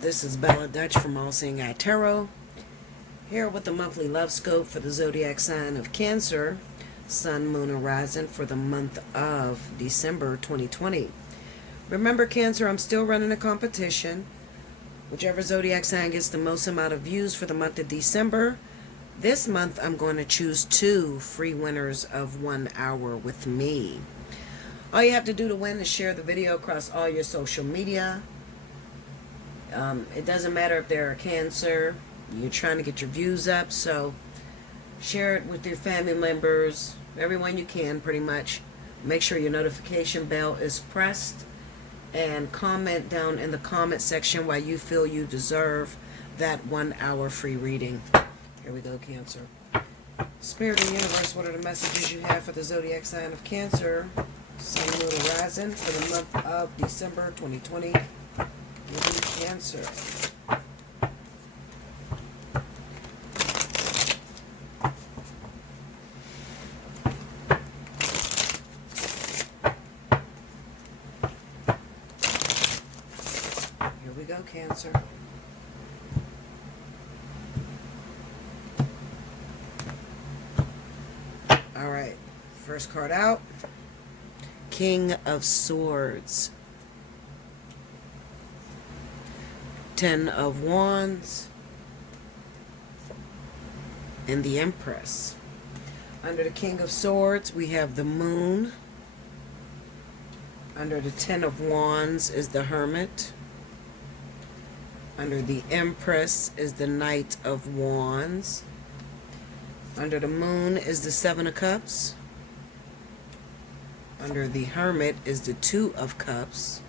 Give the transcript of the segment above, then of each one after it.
This is Bella Dutch from Allseeingeyetarot, here with the monthly love scope for the zodiac sign of Cancer, Sun, Moon, and Rising for the month of December 2020. Remember, Cancer, I'm still running a competition. Whichever zodiac sign gets the most amount of views for the month of December, this month I'm going to choose 2 free winners of 1 hour with me. All you have to do to win is share the video across all your social media. It doesn't matter if they're a Cancer, you're trying to get your views up, so share it with your family members, everyone you can pretty much. Make sure your notification bell is pressed, and comment down in the comment section why you feel you deserve that 1 hour free reading. Here we go, Cancer. Spirit and Universe, what are the messages you have for the zodiac sign of Cancer, Sun, Moon, and Rising for the month of December 2020? Cancer. Here we go, Cancer. All right, first card out, King of Swords. 10 of Wands, and the Empress. Under the King of Swords, we have the Moon. Under the 10 of Wands is the Hermit. Under the Empress is the Knight of Wands. Under the Moon is the 7 of Cups. Under the Hermit is the 2 of Cups.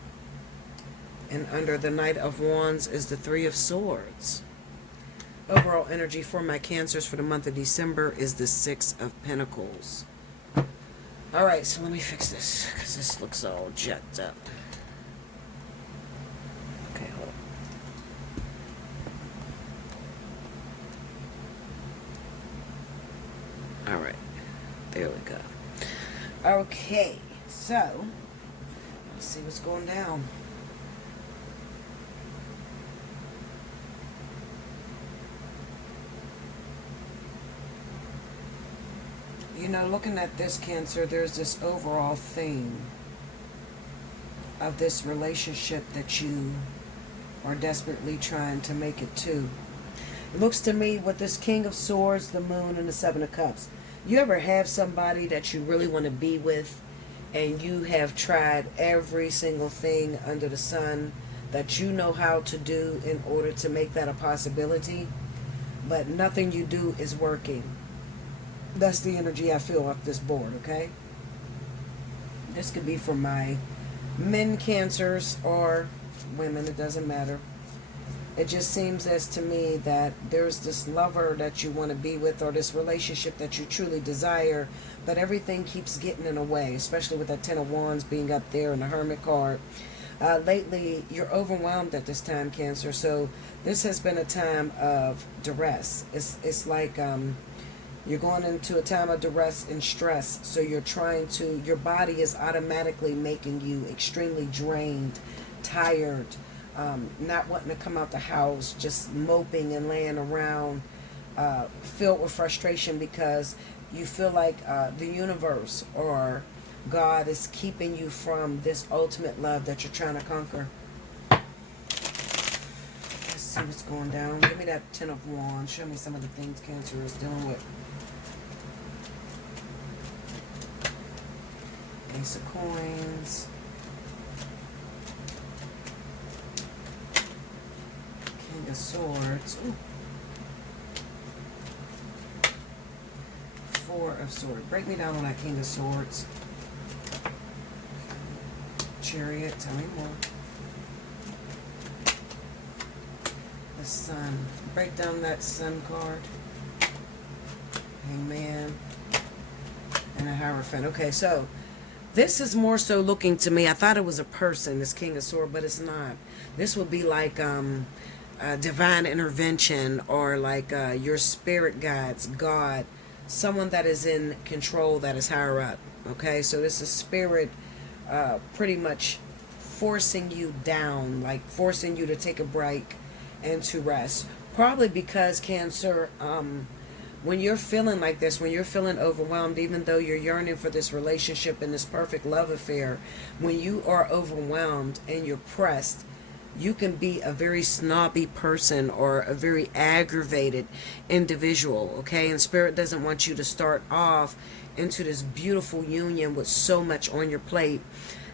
And under the Knight of Wands is the 3 of Swords. Overall energy for my Cancers for the month of December is the 6 of Pentacles. Alright, so let me fix this, because this looks all jacked up. Okay, hold on. Alright, there we go. Okay, so, let's see what's going down. You know, looking at this, Cancer, there's this overall theme of this relationship that you are desperately trying to make it to. It looks to me with this King of Swords, the Moon, and the 7 of Cups. You ever have somebody that you really want to be with, and you have tried every single thing under the sun that you know how to do in order to make that a possibility, but nothing you do is working? That's the energy I feel off this board, okay? This could be for my men Cancers or women, it doesn't matter. It just seems as to me that there's this lover that you want to be with, or this relationship that you truly desire, but everything keeps getting in the way, especially with that 10 of Wands being up there and the Hermit card. Lately, you're overwhelmed at this time, Cancer, so this has been a time of duress. It's like you're going into a time of duress and stress, so you're trying to, your body is automatically making you extremely drained, tired, not wanting to come out the house, just moping and laying around, filled with frustration because you feel like the universe or God is keeping you from this ultimate love that you're trying to conquer. Let's see what's going down. Give me that 10 of Wands. Show me some of the things Cancer is dealing with. Ace of Coins. King of Swords. Ooh. 4 of Swords. Break me down on that King of Swords. Chariot. Tell me more. The Sun. Break down that Sun card. Hangman. And a Hierophant. Okay, so this is more so looking to me, I thought it was a person, this King of Swords, but it's not. This would be like divine intervention, or like your spirit guides, God, someone that is in control, that is higher up. Okay, so this is spirit pretty much forcing you down, like forcing you to take a break and to rest. Probably because, Cancer, when you're feeling like this, when you're feeling overwhelmed, even though you're yearning for this relationship and this perfect love affair, when you are overwhelmed and you're pressed, you can be a very snobby person or a very aggravated individual, okay? And Spirit doesn't want you to start off into this beautiful union with so much on your plate.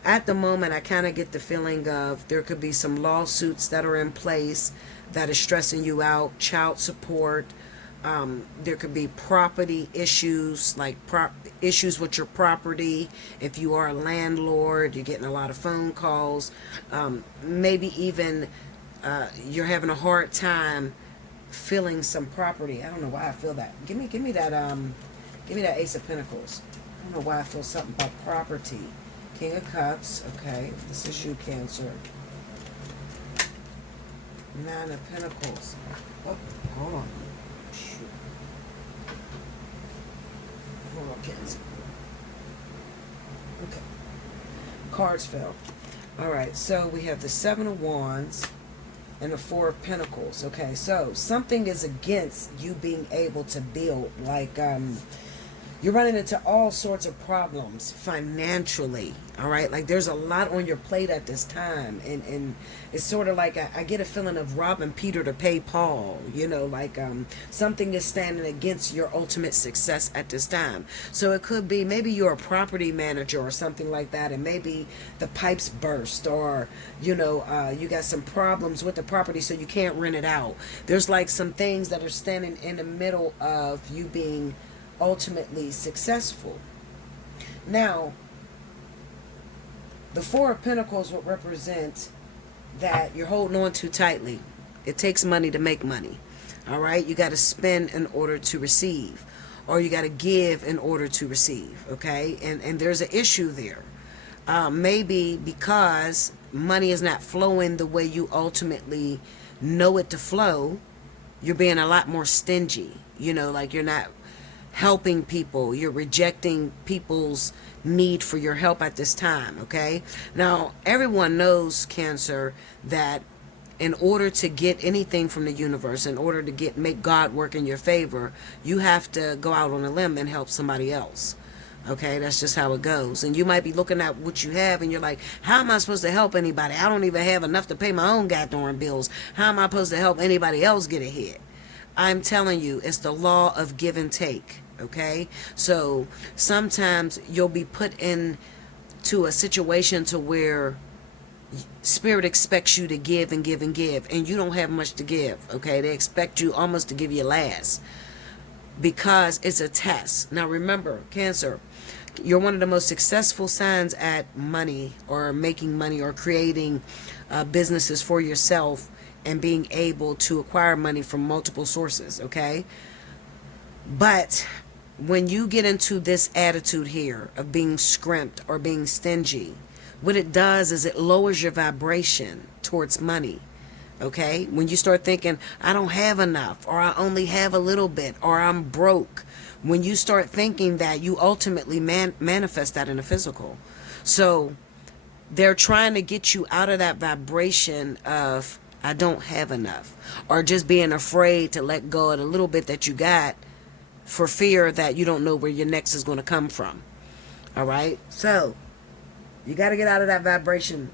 At the moment, I kind of get the feeling of there could be some lawsuits that are in place that is stressing you out, child support. There could be property issues, like issues with your property. If you are a landlord, you're getting a lot of phone calls. Maybe even you're having a hard time filling some property. I don't know why I feel that. Give me that Ace of Pentacles. I don't know why I feel something about property. King of Cups. Okay, this is you, Cancer. Nine of Pentacles. Oh, hold on. Shoot. Hold on, Cancer. Okay. Cards fell. Alright, so we have the Seven of Wands and the Four of Pentacles. Okay, so something is against you being able to build. Like, you're running into all sorts of problems financially, all right? Like, there's a lot on your plate at this time, and it's sort of like I get a feeling of robbing Peter to pay Paul, you know, like something is standing against your ultimate success at this time. So it could be maybe you're a property manager or something like that, and maybe the pipes burst, or, you know, you got some problems with the property so you can't rent it out. There's like some things that are standing in the middle of you being ultimately successful. Now, the Four of Pentacles would represent that you're holding on too tightly. It takes money to make money. All right? You got to spend in order to receive, or you got to give in order to receive. Okay? And there's an issue there. Maybe because money is not flowing the way you ultimately know it to flow, you're being a lot more stingy. You know, like you're not helping people. You're rejecting people's need for your help at this time, okay? Now, everyone knows, Cancer, that in order to get anything from the universe, in order to make God work in your favor, you have to go out on a limb and help somebody else. Okay, that's just how it goes. And you might be looking at what you have and you're like, how am I supposed to help anybody? I don't even have enough to pay my own goddamn bills. How am I supposed to help anybody else get ahead? I'm telling you, it's the law of give and take. Okay, so sometimes you'll be put into a situation to where Spirit expects you to give and give and give, and you don't have much to give. Okay, they expect you almost to give you last because it's a test. Now remember, Cancer, you're one of the most successful signs at money, or making money, or creating businesses for yourself and being able to acquire money from multiple sources. Okay, but when you get into this attitude here of being scrimped or being stingy, what it does is it lowers your vibration towards money. Okay? When you start thinking, I don't have enough, or I only have a little bit, or I'm broke. When you start thinking that, you ultimately manifest that in the physical. So they're trying to get you out of that vibration of, I don't have enough, or just being afraid to let go of the little bit that you got, for fear that you don't know where your next is going to come from. All right? So, you got to get out of that vibration,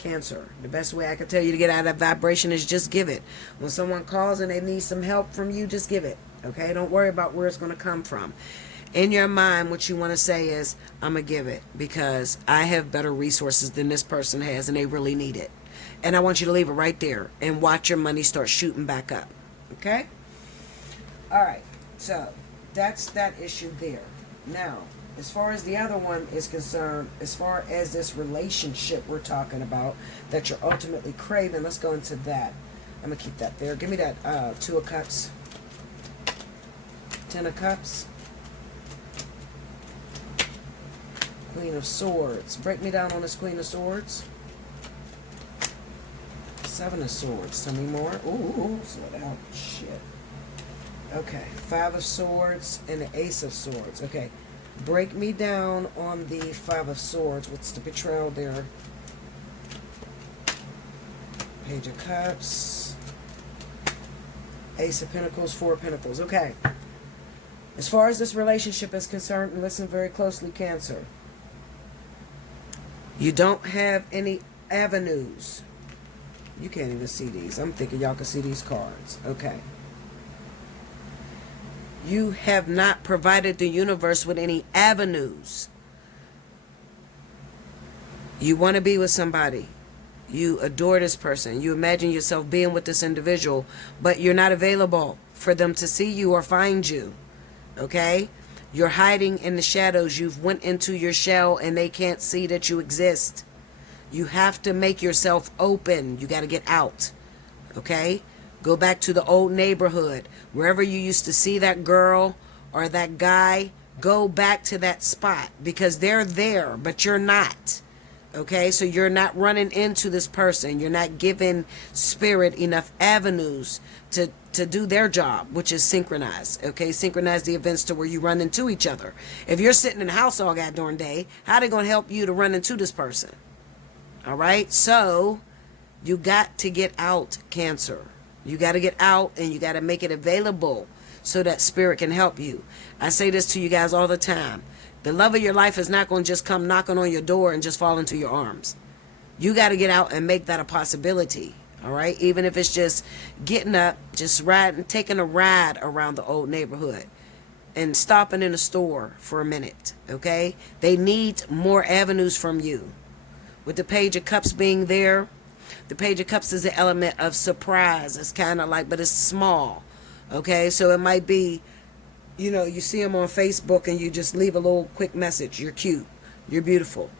Cancer. The best way I can tell you to get out of that vibration is just give it. When someone calls and they need some help from you, just give it. Okay? Don't worry about where it's going to come from. In your mind, what you want to say is, I'm going to give it because I have better resources than this person has and they really need it. And I want you to leave it right there and watch your money start shooting back up. Okay? All right. So, that's that issue there. Now, as far as the other one is concerned, as far as this relationship we're talking about that you're ultimately craving, let's go into that. I'm going to keep that there. Give me that Two of Cups. Ten of Cups. Queen of Swords. Break me down on this Queen of Swords. Seven of Swords. Tell me more. Ooh, slow down. Shit. Okay, Five of Swords and the Ace of Swords. Okay, break me down on the Five of Swords. What's the betrayal there? Page of Cups, Ace of Pentacles, Four of Pentacles. Okay. As far as this relationship is concerned, and listen very closely, Cancer, you don't have any avenues. You can't even see these. I'm thinking y'all can see these cards. Okay. You have not provided the universe with any avenues. You want to be with somebody. You adore this person. You imagine yourself being with this individual, but you're not available for them to see you or find you. Okay? You're hiding in the shadows. You've went into your shell and they can't see that you exist. You have to make yourself open. You got to get out. Okay? Go back to the old neighborhood. Wherever you used to see that girl or that guy, go back to that spot because they're there, but you're not. Okay? So you're not running into this person. You're not giving spirit enough avenues to do their job, which is synchronize. Okay? Synchronize the events to where you run into each other. If you're sitting in the house all goddamn day, how they going to help you to run into this person? All right? So you got to get out, Cancer. You got to get out and you got to make it available so that spirit can help you. I say this to you guys all the time. The love of your life is not going to just come knocking on your door and just fall into your arms. You got to get out and make that a possibility. All right? Even if it's just getting up, just riding, taking a ride around the old neighborhood and stopping in a store for a minute. Okay? They need more avenues from you. With the Page of Cups being there, the Page of Cups is an element of surprise. It's kind of like, but it's small. Okay? So it might be, you know, you see them on Facebook and you just leave a little quick message. You're cute. You're beautiful.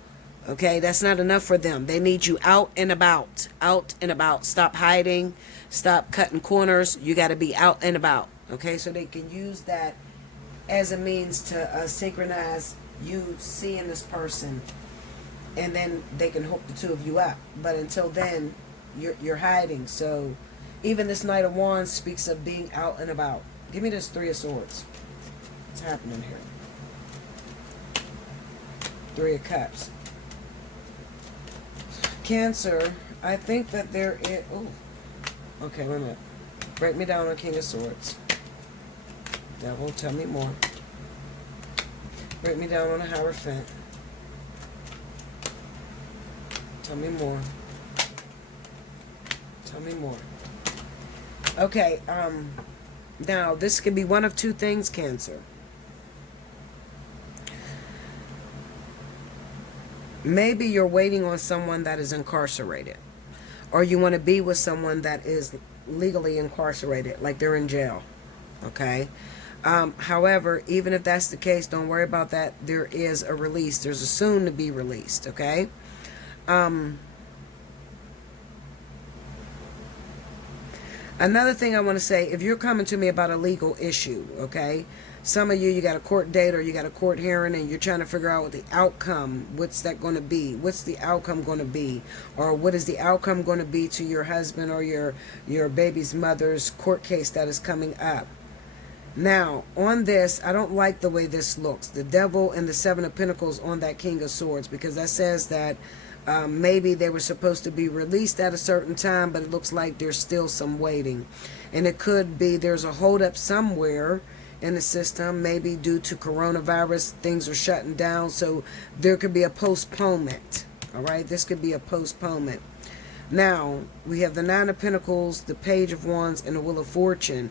Okay? That's not enough for them. They need you out and about. Out and about. Stop hiding. Stop cutting corners. You got to be out and about. Okay? So they can use that as a means to synchronize you seeing this person. And then they can hook the two of you up. But until then, you're hiding. So even this Knight of Wands speaks of being out and about. Give me this Three of Swords. What's happening here? Three of Cups. Cancer, I think that there is... Oh, okay, wait a minute. Break me down on King of Swords. That will tell me more. Break me down on a Hierophant. Tell me more. Tell me more. Okay, now this could be one of two things, Cancer. Maybe you're waiting on someone that is incarcerated. Or you want to be with someone that is legally incarcerated, like they're in jail. Okay? However, even if that's the case, don't worry about that. There is a release. There's a soon to be released. Okay? Another thing I want to say, if you're coming to me about a legal issue, okay, some of you got a court date or you got a court hearing and you're trying to figure out what the outcome, what's that going to be? What's the outcome going to be? Or what is the outcome going to be to your husband or your baby's mother's court case that is coming up? Now, on this, I don't like the way this looks. The Devil and the Seven of Pentacles on that King of Swords, because that says that maybe they were supposed to be released at a certain time, but it looks like there's still some waiting. And it could be there's a holdup somewhere in the system, maybe due to coronavirus, things are shutting down, so there could be a postponement. All right, this could be a postponement. Now, we have the Nine of Pentacles, the Page of Wands, and the Wheel of Fortune.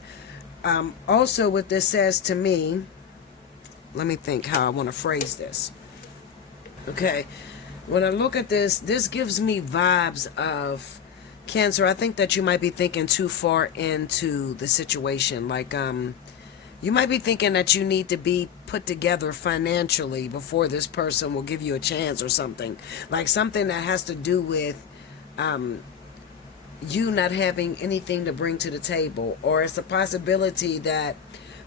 Also, what this says to me, let me think how I want to phrase this. Okay. When I look at this, this gives me vibes of Cancer. I think that you might be thinking too far into the situation. Like, you might be thinking that you need to be put together financially before this person will give you a chance or something. Like something that has to do with you not having anything to bring to the table. Or it's a possibility that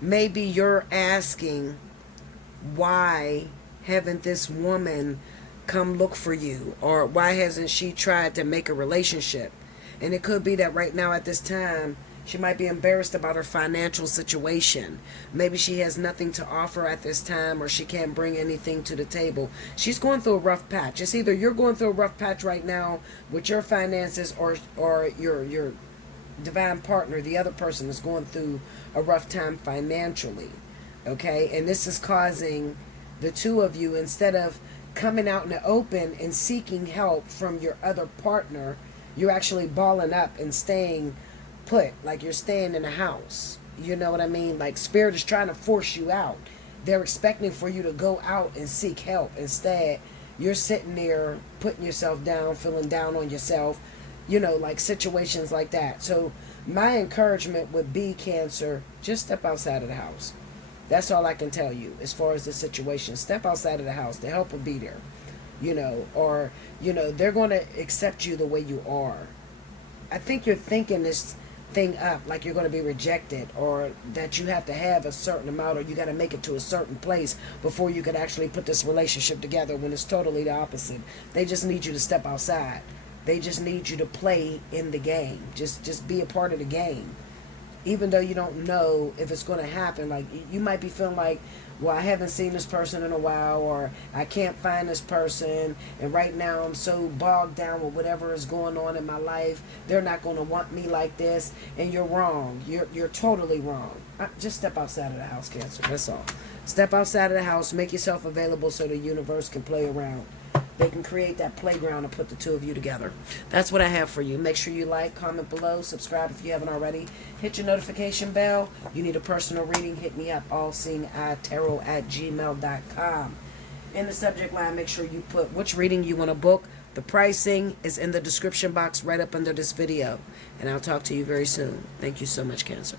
maybe you're asking, why haven't this woman come look for you, or why hasn't she tried to make a relationship? And it could be that right now at this time She might be embarrassed about her financial situation. Maybe she has nothing to offer at this time, or she can't bring anything to the table. She's going through a rough patch. It's either you're going through a rough patch right now with your finances, or your divine partner, the other person, is going through a rough time financially. Okay? And this is causing the two of you, instead of coming out in the open and seeking help from your other partner, you're actually balling up and staying put, like you're staying in a house. You know what I mean? Like spirit is trying to force you out. They're expecting for you to go out and seek help. Instead, you're sitting there putting yourself down, feeling down on yourself, like situations like that. So my encouragement would be, Cancer, just step outside of the house. That's all I can tell you as far as the situation. Step outside of the house. The help will be there. Or they're going to accept you the way you are. I think you're thinking this thing up like you're going to be rejected, or that you have to have a certain amount, or you got to make it to a certain place before you could actually put this relationship together, when it's totally the opposite. They just need you to step outside. They just need you to play in the game. Just be a part of the game. Even though you don't know if it's going to happen. Like, you might be feeling like, well, I haven't seen this person in a while, or I can't find this person, and right now I'm so bogged down with whatever is going on in my life. They're not going to want me like this. And you're wrong. You're totally wrong. Just step outside of the house, Cancer. That's all. Step outside of the house. Make yourself available so the universe can play around. They can create that playground and put the two of you together. That's what I have for you. Make sure you like, comment below, subscribe if you haven't already. Hit your notification bell. You need a personal reading, hit me up, allseeingeyetarot@gmail.com. In the subject line, make sure you put which reading you want to book. The pricing is in the description box right up under this video. And I'll talk to you very soon. Thank you so much, Cancer.